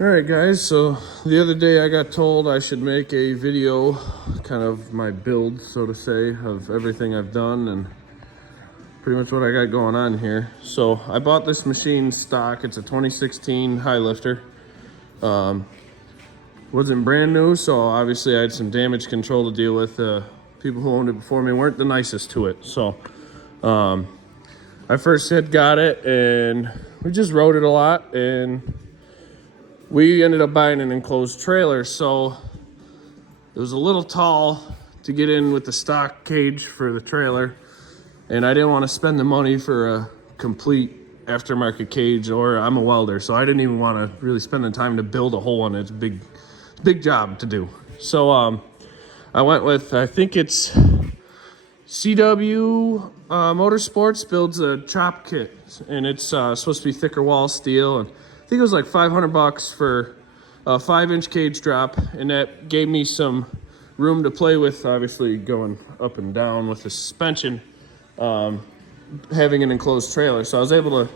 Alright guys, so the other day I got told I should make a video, kind of my build, so to say, of everything I've done and pretty much what I got going on here. So I bought this machine stock. It's a 2016 highlifter. Wasn't brand new, so obviously I had some damage control to deal with. People who owned it before me weren't the nicest to it. So I first had got it and we just rode it a lot, and we ended up buying an enclosed trailer, so it was a little tall to get in with the stock cage for the trailer, and I didn't want to spend the money for a complete aftermarket cage, or I'm a welder, so I didn't even want to really spend the time to build a whole one. It's a big job to do. So I went with, I think it's CW Motorsports builds a chop kit, and it's supposed to be thicker wall steel, and I think it was like $500 for a 5-inch cage drop, and that gave me some room to play with, obviously going up and down with the suspension, having an enclosed trailer. So I was able to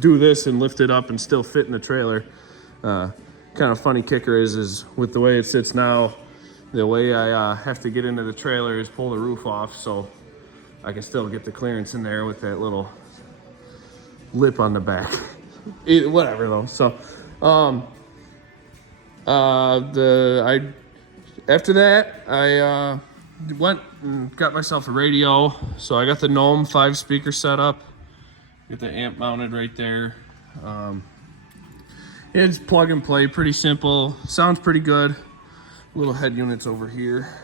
do this and lift it up and still fit in the trailer. Kind of funny kicker is with the way it sits now, the way I have to get into the trailer is pull the roof off, so I can still get the clearance in there with that little lip on the back. Whatever though. So after that I went and got myself a radio. So I got the Gnome 5-speaker setup, get the amp mounted right there. It's plug and play, pretty simple, sounds pretty good. Little head units over here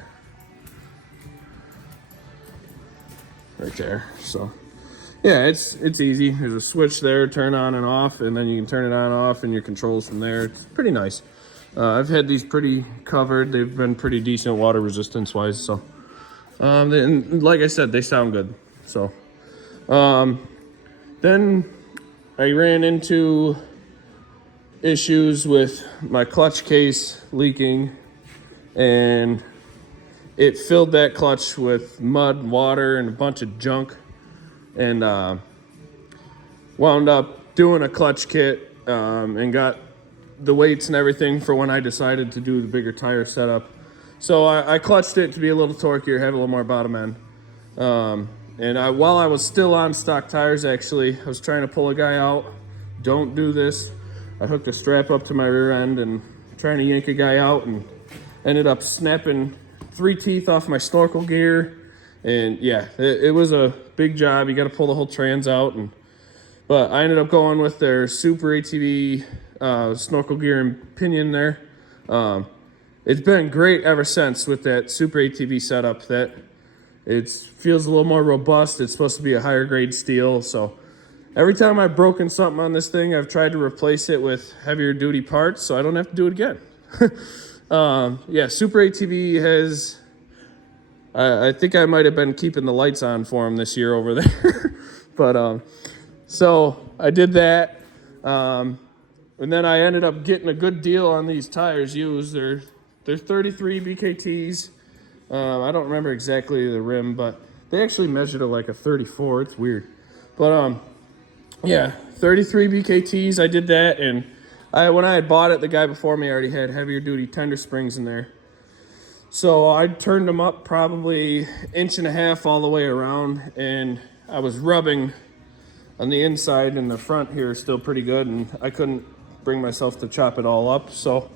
right there. So yeah, it's easy. There's a switch there, turn on and off, and then you can turn it on and off and your controls from there. It's pretty nice. I've had these pretty covered. They've been pretty decent water resistance wise. So and like I said, they sound good. So then I ran into issues with my clutch case leaking, and it filled that clutch with mud, water, and a bunch of junk. And wound up doing a clutch kit and got the weights and everything for when I decided to do the bigger tire setup. So I clutched it to be a little torqueier, had a little more bottom end. And while I was still on stock tires, actually, I was trying to pull a guy out. Don't do this. I hooked a strap up to my rear end and trying to yank a guy out, and ended up snapping 3 teeth off my snorkel gear. And yeah, it was a big job. You got to pull the whole trans out, but I ended up going with their Super ATV snorkel gear and pinion there. It's been great ever since with that Super ATV setup. That it feels a little more robust. It's supposed to be a higher grade steel, so every time I've broken something on this thing, I've tried to replace it with heavier duty parts so I don't have to do it again. Yeah, Super ATV has, I think I might have been keeping the lights on for him this year over there. But so I did that, and then I ended up getting a good deal on these tires used. They're 33 BKTs. I don't remember exactly the rim, but they actually measured it like a 34. It's weird, but yeah, 33 BKTs. I did that, and when I had bought it, the guy before me already had heavier duty tender springs in there. So I turned them up probably 1.5 inches all the way around, and I was rubbing on the inside, and the front here is still pretty good, and I couldn't bring myself to chop it all up. So,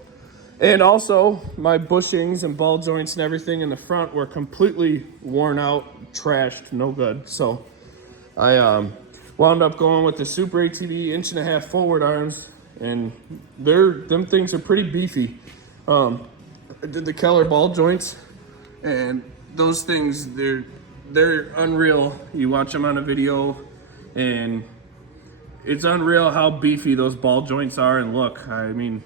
and also my bushings and ball joints and everything in the front were completely worn out, trashed, no good. So I wound up going with the Super ATV 1.5 inch forward arms, and them things are pretty beefy. I did the Keller ball joints, and those things, they're unreal. You watch them on a video, and it's unreal how beefy those ball joints are and look. I mean,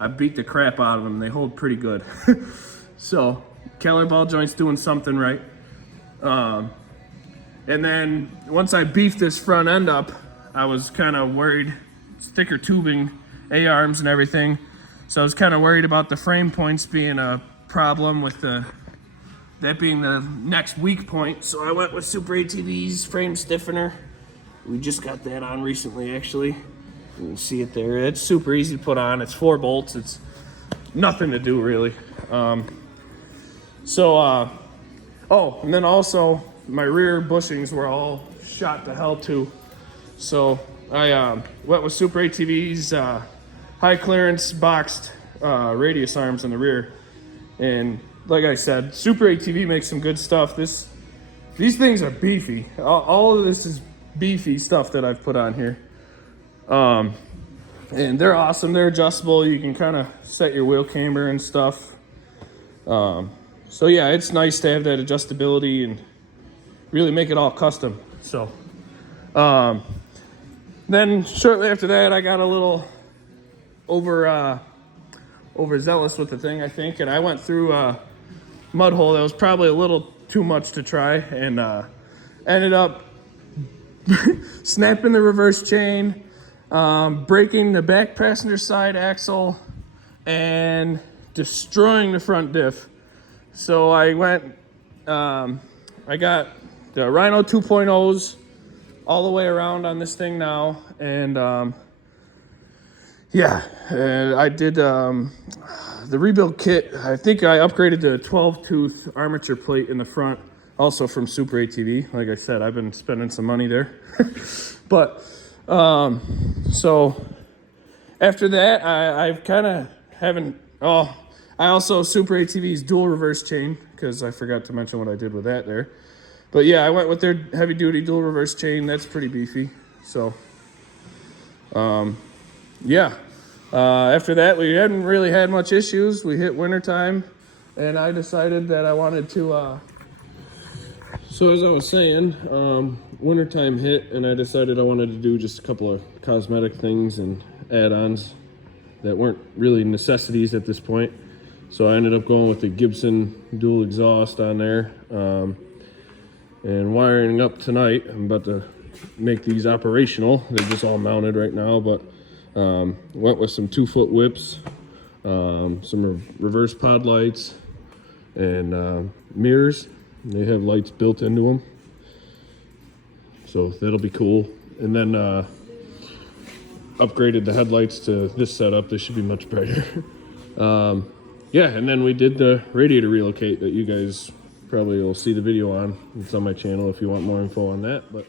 I beat the crap out of them. They hold pretty good. So Keller ball joints doing something right. And then once I beefed this front end up, I was kind of worried. It's thicker tubing, A-arms and everything. So I was kind of worried about the frame points being a problem with that being the next weak point. So I went with Super ATV's frame stiffener. We just got that on recently, actually. You see it there. It's super easy to put on. It's 4 bolts. It's nothing to do really. Oh, and then also my rear bushings were all shot to hell too. So I went with Super ATV's high clearance boxed radius arms in the rear. And like I said, Super ATV makes some good stuff. These things are beefy. All of this is beefy stuff that I've put on here. And they're awesome. They're adjustable. You can kind of set your wheel camber and stuff. So yeah, it's nice to have that adjustability and really make it all custom. So then shortly after that, I got a little overzealous with the thing, I think, and I went through a mud hole that was probably a little too much to try, and ended up snapping the reverse chain, breaking the back passenger side axle, and destroying the front diff. So I went, I got the Rhino 2.0s all the way around on this thing now, and yeah, I did the rebuild kit. I think I upgraded to a 12-tooth armature plate in the front, also from Super ATV. Like I said, I've been spending some money there. But so after that, I kind of haven't. Oh, I also Super ATV's dual reverse chain, because I forgot to mention what I did with that there. But yeah, I went with their heavy duty dual reverse chain. That's pretty beefy. So yeah, after that, we hadn't really had much issues. We hit wintertime, and I decided that I wanted to, so as I was saying, wintertime hit, and I decided I wanted to do just a couple of cosmetic things and add-ons that weren't really necessities at this point. So I ended up going with the Gibson dual exhaust on there, and wiring up tonight. I'm about to make these operational. They're just all mounted right now, but went with some 2-foot whips, some reverse pod lights, and mirrors. They have lights built into them, so that'll be cool. And then upgraded the headlights to this setup. This should be much brighter. Yeah, and then we did the radiator relocate that you guys probably will see the video on. It's on my channel if you want more info on that. But